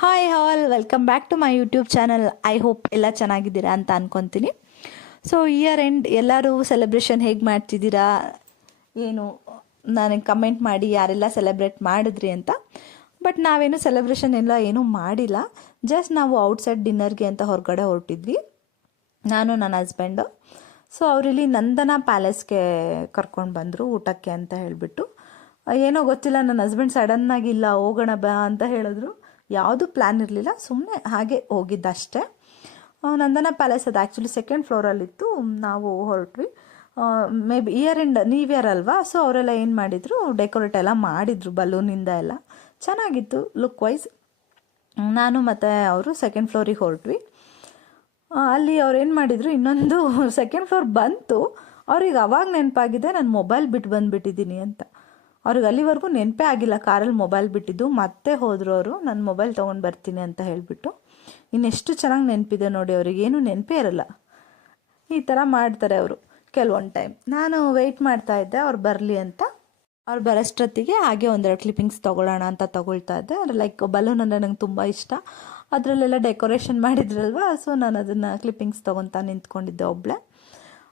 Hi all welcome back to my YouTube channel I hope ಎಲ್ಲ ಚೆನ್ನಾಗಿದ್ದೀರಾ ಅಂತ ಅನ್ಕೊತೀನಿ. ಸೊ ಇಯರ್ ಎಂಡ್ ಎಲ್ಲರೂ ಸೆಲೆಬ್ರೇಷನ್ ಹೇಗೆ ಮಾಡ್ತಿದ್ದೀರಾ? ಏನು, ನನಗೆ ಕಮೆಂಟ್ ಮಾಡಿ ಯಾರೆಲ್ಲ ಸೆಲೆಬ್ರೇಟ್ ಮಾಡಿದ್ರಿ ಅಂತ. ಬಟ್ ನಾವೇನು ಸೆಲೆಬ್ರೇಷನ್ ಎಲ್ಲ ಏನೂ ಮಾಡಿಲ್ಲ. ಜಸ್ಟ್ ನಾವು ಔಟ್ಸೈಡ್ ಡಿನ್ನರ್ಗೆ ಅಂತ ಹೊರಗಡೆ ಹೊರಟಿದ್ವಿ. ನಾನು, ನನ್ನ ಹಸ್ಬೆಂಡು ಸೊ ಅವರಿಲ್ಲಿ ನಂದನ ಪ್ಯಾಲೇಸ್ಗೆ ಕರ್ಕೊಂಡು ಬಂದರು ಊಟಕ್ಕೆ ಅಂತ ಹೇಳಿಬಿಟ್ಟು. ಏನೋ ಗೊತ್ತಿಲ್ಲ, ನನ್ನ ಹಸ್ಬೆಂಡ್ ಸಡನ್ನಾಗಿಲ್ಲ ಹೋಗೋಣ ಬಾ ಅಂತ ಹೇಳಿದ್ರು. ಯಾವುದು ಪ್ಲ್ಯಾನ್ ಇರಲಿಲ್ಲ ಸುಮ್ಮನೆ ಹಾಗೆ ಹೋಗಿದ್ದಷ್ಟೇ. ನಂದನ ಪ್ಯಾಲೇಸ್ ಅದು ಆ್ಯಕ್ಚುಲಿ ಸೆಕೆಂಡ್ ಫ್ಲೋರಲ್ಲಿತ್ತು ನಾವು ಹೊರಟ್ವಿ. Maybe year end new year ಅಲ್ವಾ? ಸೊ ಅವರೆಲ್ಲ ಏನು ಮಾಡಿದರು ಡೆಕೋರೇಟ್ ಎಲ್ಲ ಮಾಡಿದರು ಬಲೂನಿಂದ ಎಲ್ಲ. ಚೆನ್ನಾಗಿತ್ತು ಲುಕ್ ವೈಸ್ ನಾನು ಮತ್ತು ಅವರು ಸೆಕೆಂಡ್ ಫ್ಲೋರಿಗೆ ಹೊರಟ್ವಿ. ಅಲ್ಲಿ ಅವ್ರು ಏನು ಮಾಡಿದರು, ಇನ್ನೊಂದು ಸೆಕೆಂಡ್ ಫ್ಲೋರ್ ಬಂತು. ಅವ್ರಿಗೆ ಅವಾಗ ನೆನಪಾಗಿದೆ, ನಾನು ಮೊಬೈಲ್ ಬಿಟ್ಟು ಬಂದುಬಿಟ್ಟಿದ್ದೀನಿ ಅಂತ. ಅವ್ರಿಗೆ ಅಲ್ಲಿವರೆಗೂ ನೆನಪೇ ಆಗಿಲ್ಲ. ಕಾರಲ್ಲಿ ಮೊಬೈಲ್ ಬಿಟ್ಟಿದ್ದು. ಮತ್ತೆ ಹೋದರು ಅವರು, ನಾನು ಮೊಬೈಲ್ ತೊಗೊಂಡು ಬರ್ತೀನಿ ಅಂತ ಹೇಳಿಬಿಟ್ಟು. ಇನ್ನೆಷ್ಟು ಚೆನ್ನಾಗಿ ನೆನಪಿದೆ ನೋಡಿ ಅವ್ರಿಗೆ. ಏನೂ ನೆನಪೇ ಇರಲ್ಲ. ಈ ಥರ ಮಾಡ್ತಾರೆ ಅವರು ಕೆಲವೊಂದು ಟೈಮ್. ನಾನು ವೆಯ್ಟ್ ಮಾಡ್ತಾ ಇದ್ದೆ, ಅವ್ರು ಬರಲಿ ಅಂತ. ಅವ್ರು ಬರೋಷ್ಟೊತ್ತಿಗೆ ಹಾಗೆ ಒಂದೆರಡು ಕ್ಲಿಪ್ಪಿಂಗ್ಸ್ ತೊಗೊಳ್ಳೋಣ ಅಂತ ತೊಗೊಳ್ತಾ ಇದ್ದೆ. ಲೈಕ್ ಬಲೂನ್ ಅಂದರೆ ನಂಗೆ ತುಂಬ ಇಷ್ಟ. ಅದರಲ್ಲೆಲ್ಲ ಡೆಕೋರೇಷನ್ ಮಾಡಿದ್ರಲ್ವ? ಸೊ ನಾನು ಅದನ್ನು ಕ್ಲಿಪ್ಪಿಂಗ್ಸ್ ತೊಗೊತಾ ನಿಂತ್ಕೊಂಡಿದ್ದೆ ಒಬ್ಬಳೆ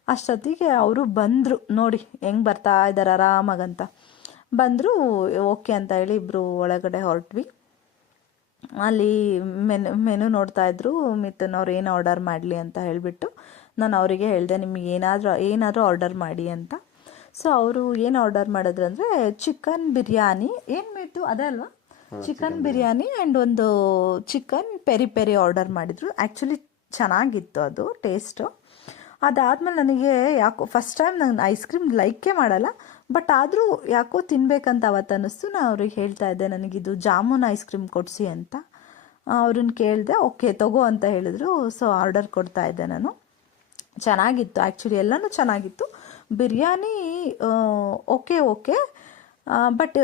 ಅಷ್ಟೊತ್ತಿಗೆ ಅವರು ಬಂದರು. ನೋಡಿ, ಹೆಂಗೆ ಬರ್ತಾ ಇದ್ದಾರೆ ಆರಾಮಾಗಂತ ಬಂದರು ಓಕೆ ಅಂತ ಹೇಳಿ ಇಬ್ಬರು ಒಳಗಡೆ ಹೊರಟ್ವಿ. ಅಲ್ಲಿ ಮೆನು ಮೆನು ನೋಡ್ತಾ ಇದ್ರು ಮಿಥುನ್ ಅವ್ರು ಏನು ಆರ್ಡರ್ ಮಾಡಲಿ ಅಂತ ಹೇಳಿಬಿಟ್ಟು ನಾನು ಅವರಿಗೆ ಹೇಳಿದೆ ನಿಮಗೆ ಏನಾದರೂ ಏನಾದರೂ ಆರ್ಡರ್ ಮಾಡಿ ಅಂತ. ಸೊ ಅವರು ಏನು ಆರ್ಡರ್ ಮಾಡಿದ್ರು ಅಂದರೆ ಚಿಕನ್ ಬಿರಿಯಾನಿ ಏನು ಮಿತ್ತು ಅದೇ ಅಲ್ವಾ? ಚಿಕನ್ ಬಿರಿಯಾನಿ. ಆ್ಯಂಡ್ ಒಂದು ಚಿಕನ್ ಪೆರಿ ಪೆರಿ ಆರ್ಡರ್ ಮಾಡಿದರು. ಆ್ಯಕ್ಚುಲಿ ಚೆನ್ನಾಗಿತ್ತು ಅದು ಟೇಸ್ಟು ಅದಾದಮೇಲೆ ನನಗೆ ಯಾಕೋ ಫಸ್ಟ್ ಟೈಮ್ ನಾನು ಐಸ್ ಕ್ರೀಮ್ ಲೈಕೇ ಮಾಡಲ್ಲ ಬಟ್ ಆದರೂ ಯಾಕೋ ತಿನ್ಬೇಕಂತ ಅವತ್ತು ಅನ್ನಿಸ್ತು ನಾನು ಅವ್ರಿಗೆ ಹೇಳ್ತಾ ಇದ್ದೆ ನನಗಿದು ಜಾಮೂನ್ ಐಸ್ ಕ್ರೀಮ್ ಕೊಡಿಸಿ ಅಂತ. ಅವ್ರನ್ನ ಕೇಳಿದೆ, ಓಕೆ, ತಗೋ ಅಂತ ಹೇಳಿದ್ರು. ಸೊ ಆರ್ಡರ್ ಕೊಡ್ತಾ ಇದ್ದೆ ನಾನು. ಚೆನ್ನಾಗಿತ್ತು. ಆ್ಯಕ್ಚುಲಿ ಎಲ್ಲನೂ ಚೆನ್ನಾಗಿತ್ತು. Biryani okay okay. ಬಟ್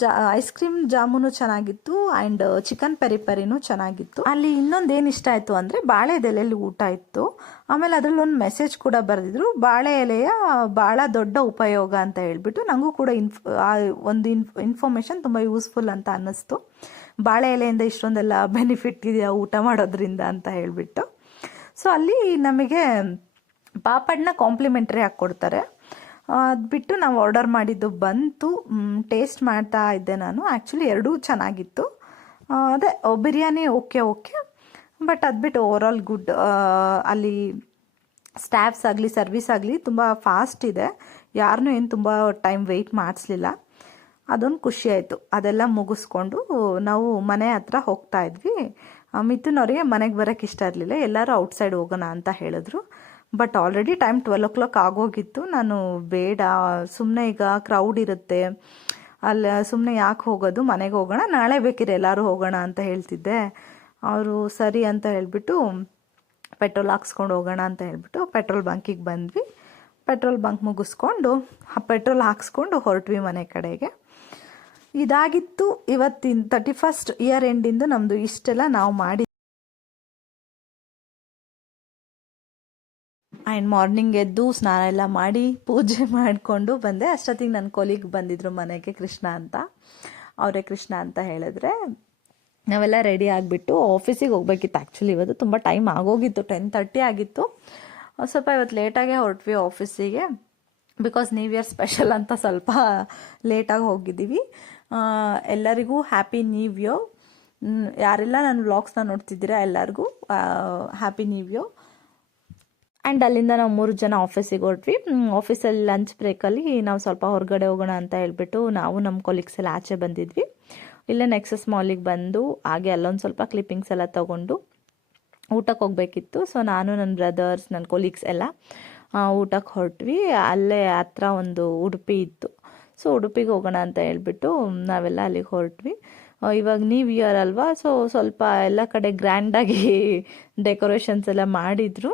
ಜಾ ಐಸ್ ಕ್ರೀಮ್ ಜಾಮೂನು ಚೆನ್ನಾಗಿತ್ತು ಆ್ಯಂಡ್ ಚಿಕನ್ ಪೆರಿ ಪೆರಿನೂ ಚೆನ್ನಾಗಿತ್ತು. ಅಲ್ಲಿ ಇನ್ನೊಂದು ಏನು ಇಷ್ಟ ಆಯಿತು ಅಂದರೆ ಬಾಳೆ ಎಲೆಯಲ್ಲಿ ಊಟ ಇತ್ತು. ಆಮೇಲೆ ಅದರಲ್ಲಿ ಒಂದು ಮೆಸೇಜ್ ಕೂಡ ಬರೆದಿದ್ರು. ಬಾಳೆ ಎಲೆಯ ಭಾಳ ದೊಡ್ಡ ಉಪಯೋಗ ಅಂತ ಹೇಳ್ಬಿಟ್ಟು ನನಗೂ ಕೂಡ ಇನ್ಫ್ ಆ, ಒಂದು ಇನ್ಫ್ ಇನ್ಫಾರ್ಮೇಷನ್ ತುಂಬ ಯೂಸ್ಫುಲ್ ಅಂತ ಅನ್ನಿಸ್ತು. ಬಾಳೆ ಎಲೆಯಿಂದ ಇಷ್ಟೊಂದೆಲ್ಲ ಬೆನಿಫಿಟ್ ಇದೆಯಾ ಊಟ ಮಾಡೋದ್ರಿಂದ ಅಂತ ಹೇಳಿಬಿಟ್ಟು. ಸೊ ಅಲ್ಲಿ ನಮಗೆ ಪಾಪಡ್ನ ಕಾಂಪ್ಲಿಮೆಂಟ್ರಿ ಹಾಕಿ ಕೊಡ್ತಾರೆ. ಅದು ಬಿಟ್ಟು ನಾವು ಆರ್ಡರ್ ಮಾಡಿದ್ದು ಬಂತು. ಟೇಸ್ಟ್ ಮಾಡ್ತಾ ಇದ್ದೆ ನಾನು. ಆ್ಯಕ್ಚುಲಿ ಎರಡೂ ಚೆನ್ನಾಗಿತ್ತು. ಅದೇ ಬಿರಿಯಾನಿ ಓಕೆ ಓಕೆ ಬಟ್ ಅದು ಬಿಟ್ಟು ಓವರ್ ಆಲ್ ಗುಡ್ ಅಲ್ಲಿ ಸ್ಟಾಫ್ಸ್ ಆಗಲಿ ಸರ್ವಿಸ್ ಆಗಲಿ ತುಂಬ ಫಾಸ್ಟ್ ಇದೆ. ಯಾರನ್ನೂ ಏನು ತುಂಬ ಟೈಮ್ ವೆಯ್ಟ್ ಮಾಡಿಸ್ಲಿಲ್ಲ. ಅದೊಂದು ಖುಷಿ ಆಯಿತು. ಅದೆಲ್ಲ ಮುಗಿಸ್ಕೊಂಡು ನಾವು ಮನೆ ಹತ್ರ ಹೋಗ್ತಾ ಇದ್ವಿ. ಮಿಥುನ್ ಅವರಿಗೆ ಮನೆಗೆ ಬರೋಕ್ಕೆ ಇಷ್ಟ ಇರಲಿಲ್ಲ. ಎಲ್ಲರೂ ಔಟ್ಸೈಡ್ ಹೋಗೋಣ ಅಂತ ಹೇಳಿದ್ರು. But already time twelve o'clock ಆಗೋಗಿತ್ತು. ನಾನು ಬೇಡ ಸುಮ್ಮನೆ ಈಗ ಕ್ರೌಡ್ ಇರುತ್ತೆ. ಅಲ್ಲಿ ಸುಮ್ಮನೆ ಯಾಕೆ ಹೋಗೋದು? ಮನೆಗೆ ಹೋಗೋಣ, ನಾಳೆ ಬೇಕಿದ್ರೆ ಎಲ್ಲರೂ ಹೋಗೋಣ ಅಂತ ಹೇಳ್ತಿದ್ದೆ. ಅವರು ಸರಿ ಅಂತ ಹೇಳಿಬಿಟ್ಟು ಪೆಟ್ರೋಲ್ ಹಾಕ್ಸ್ಕೊಂಡು ಹೋಗೋಣ ಅಂತ ಹೇಳಿಬಿಟ್ಟು ಪೆಟ್ರೋಲ್ ಬಂಕಿಗೆ ಬಂದ್ವಿ. ಪೆಟ್ರೋಲ್ ಬಂಕ್ ಮುಗಿಸ್ಕೊಂಡು, ಆ ಪೆಟ್ರೋಲ್ ಹಾಕ್ಸ್ಕೊಂಡು ಹೊರಟ್ವಿ ಮನೆ ಕಡೆಗೆ. ಇದಾಗಿತ್ತು ಇವತ್ತಿನ ತರ್ಟಿ ಫಸ್ಟ್ ಇಯರ್ ಎಂಡಿಂದು ನಮ್ಮದು ಇಷ್ಟೆಲ್ಲ ನಾವು ಮಾಡಿ ಆ್ಯಂಡ್ ಮಾರ್ನಿಂಗ್ ಎದ್ದು ಸ್ನಾನ ಎಲ್ಲ ಮಾಡಿ ಪೂಜೆ ಮಾಡಿಕೊಂಡು ಬಂದೆ. ಅಷ್ಟೊತ್ತಿಗೆ ನನ್ನ ಕೊಲಿಗೆ ಬಂದಿದ್ರು ಮನೆಗೆ, ಕೃಷ್ಣ ಅಂತ. ಅವರೇ ಕೃಷ್ಣ ಅಂತ ಹೇಳಿದ್ರೆ, ನಾವೆಲ್ಲ ರೆಡಿ ಆಗಿಬಿಟ್ಟು ಆಫೀಸಿಗೆ ಹೋಗ್ಬೇಕಿತ್ತು. ಆ್ಯಕ್ಚುಲಿ ಇವತ್ತು ತುಂಬ ಟೈಮ್ ಆಗೋಗಿತ್ತು ಟೆನ್ ತರ್ಟಿ ಆಗಿತ್ತು. ಸ್ವಲ್ಪ ಇವತ್ತು ಲೇಟಾಗೇ ಹೊರಟ್ವಿ ಆಫೀಸಿಗೆ ಬಿಕಾಸ್ ನ್ಯೂ ಇಯರ್ ಸ್ಪೆಷಲ್ ಅಂತ ಸ್ವಲ್ಪ ಲೇಟಾಗಿ ಹೋಗಿದ್ದೀವಿ. ಎಲ್ಲರಿಗೂ ಹ್ಯಾಪಿ ನ್ಯೂ ಇಯರ್ ಯಾರೆಲ್ಲ ನನ್ನ ವ್ಲಾಗ್ಸ್ನ ನೋಡ್ತಿದ್ದೀರಾ ಎಲ್ಲರಿಗೂ ಹ್ಯಾಪಿ ನ್ಯೂ ಇಯರ್ ಆ್ಯಂಡ್ ಅಲ್ಲಿಂದ ನಾವು ಮೂರು ಜನ ಆಫೀಸಿಗೆ ಹೊರಟ್ವಿ. ಆಫೀಸಲ್ಲಿ ಲಂಚ್ ಬ್ರೇಕಲ್ಲಿ ನಾವು ಸ್ವಲ್ಪ ಹೊರಗಡೆ ಹೋಗೋಣ ಅಂತ ಹೇಳ್ಬಿಟ್ಟು ನಾವು ನಮ್ಮ ಕೊಲೀಗ್ಸ್ ಎಲ್ಲ ಆಚೆ ಬಂದಿದ್ವಿ. ಇಲ್ಲೇ ನೆಕ್ಸಸ್ ಮಾಲಿಗೆ ಬಂದು, ಹಾಗೆ ಅಲ್ಲೊಂದು ಸ್ವಲ್ಪ ಕ್ಲಿಪ್ಪಿಂಗ್ಸ್ ಎಲ್ಲ ತೊಗೊಂಡು ಊಟಕ್ಕೆ ಹೋಗ್ಬೇಕಿತ್ತು. ಸೊ ನಾನು ನನ್ನ ಬ್ರದರ್ಸ್ ನನ್ನ ಕೊಲೀಗ್ಸ್ ಎಲ್ಲ ಊಟಕ್ಕೆ ಹೊರಟ್ವಿ. ಅಲ್ಲೇ ಹತ್ರ ಒಂದು ಉಡುಪಿ ಇತ್ತು. ಸೊ ಉಡುಪಿಗೆ ಹೋಗೋಣ ಅಂತ ಹೇಳ್ಬಿಟ್ಟು ನಾವೆಲ್ಲ ಅಲ್ಲಿಗೆ ಹೊರಟ್ವಿ. ಇವಾಗ ನ್ಯೂ ಇಯರ್ ಅಲ್ವಾ? ಸೊ ಸ್ವಲ್ಪ ಎಲ್ಲ ಕಡೆ ಗ್ರ್ಯಾಂಡಾಗಿ ಡೆಕೋರೇಷನ್ಸ್ ಎಲ್ಲ ಮಾಡಿದರು.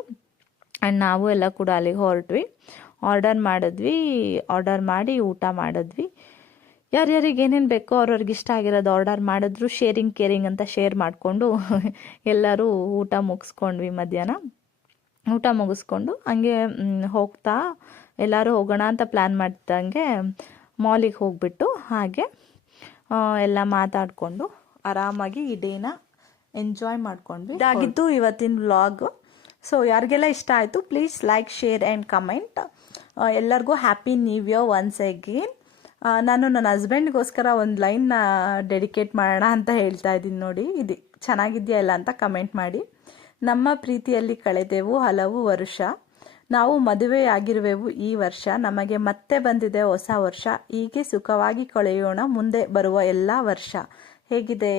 ಆ್ಯಂಡ್ ನಾವು ಎಲ್ಲ ಕೂಡ ಅಲ್ಲಿಗೆ ಹೊರಟ್ವಿ. ಆರ್ಡರ್ ಮಾಡಿದ್ವಿ. ಆರ್ಡರ್ ಮಾಡಿ ಊಟ ಮಾಡಿದ್ವಿ. ಯಾರ್ಯಾರಿಗೆ ಏನೇನು ಬೇಕೋ ಅವ್ರವ್ರಿಗೆ ಇಷ್ಟ ಆಗಿರೋದು ಆರ್ಡರ್ ಮಾಡಿದ್ರು ಶೇರಿಂಗ್ ಕೇರಿಂಗ್ ಅಂತ ಶೇರ್ ಮಾಡಿಕೊಂಡು ಎಲ್ಲರೂ ಊಟ ಮುಗಿಸ್ಕೊಂಡ್ವಿ ಮಧ್ಯಾಹ್ನ. ಊಟ ಮುಗಿಸ್ಕೊಂಡು ಹಂಗೆ ಹೋಗ್ತಾ ಎಲ್ಲರೂ ಹೋಗೋಣ ಅಂತ ಪ್ಲ್ಯಾನ್ ಮಾಡ್ದಂಗೆ ಮಾಲಿಗೆ ಹೋಗ್ಬಿಟ್ಟು ಹಾಗೆ ಎಲ್ಲ ಮಾತಾಡಿಕೊಂಡು ಆರಾಮಾಗಿ ಈ ಎಂಜಾಯ್ ಮಾಡ್ಕೊಂಡ್ವಿ. ಇದಾಗಿದ್ದು ಇವತ್ತಿನ ವ್ಲಾಗ್ ಸೊ ಯಾರಿಗೆಲ್ಲ ಇಷ್ಟ ಆಯಿತು please like share and comment ಎಲ್ಲರಿಗೂ happy new year once again ನಾನು ನನ್ನ ಹಸ್ಬೆಂಡ್ಗೋಸ್ಕರ ಒಂದು ಲೈನ್ನ ಡೆಡಿಕೇಟ್ ಮಾಡೋಣ ಅಂತ ಹೇಳ್ತಾ ಇದ್ದೀನಿ ನೋಡಿ. ಇದು ಚೆನ್ನಾಗಿದೆಯಾ ಇಲ್ಲ ಅಂತ ಕಮೆಂಟ್ ಮಾಡಿ. ನಮ್ಮ ಪ್ರೀತಿಯಲ್ಲಿ ಕಳೆದೆವು ಹಲವು ವರ್ಷ. ನಾವು ಮದುವೆಯಾಗಿರುವೆವು ಈ ವರ್ಷ. ನಮಗೆ ಮತ್ತೆ ಬಂದಿದೆ ಹೊಸ ವರ್ಷ. ಹೀಗೆ ಸುಖವಾಗಿ ಕಳೆಯೋಣ, ಮುಂದೆ ಬರುವ ಎಲ್ಲ ವರ್ಷ. ಹೇಗಿದೆ?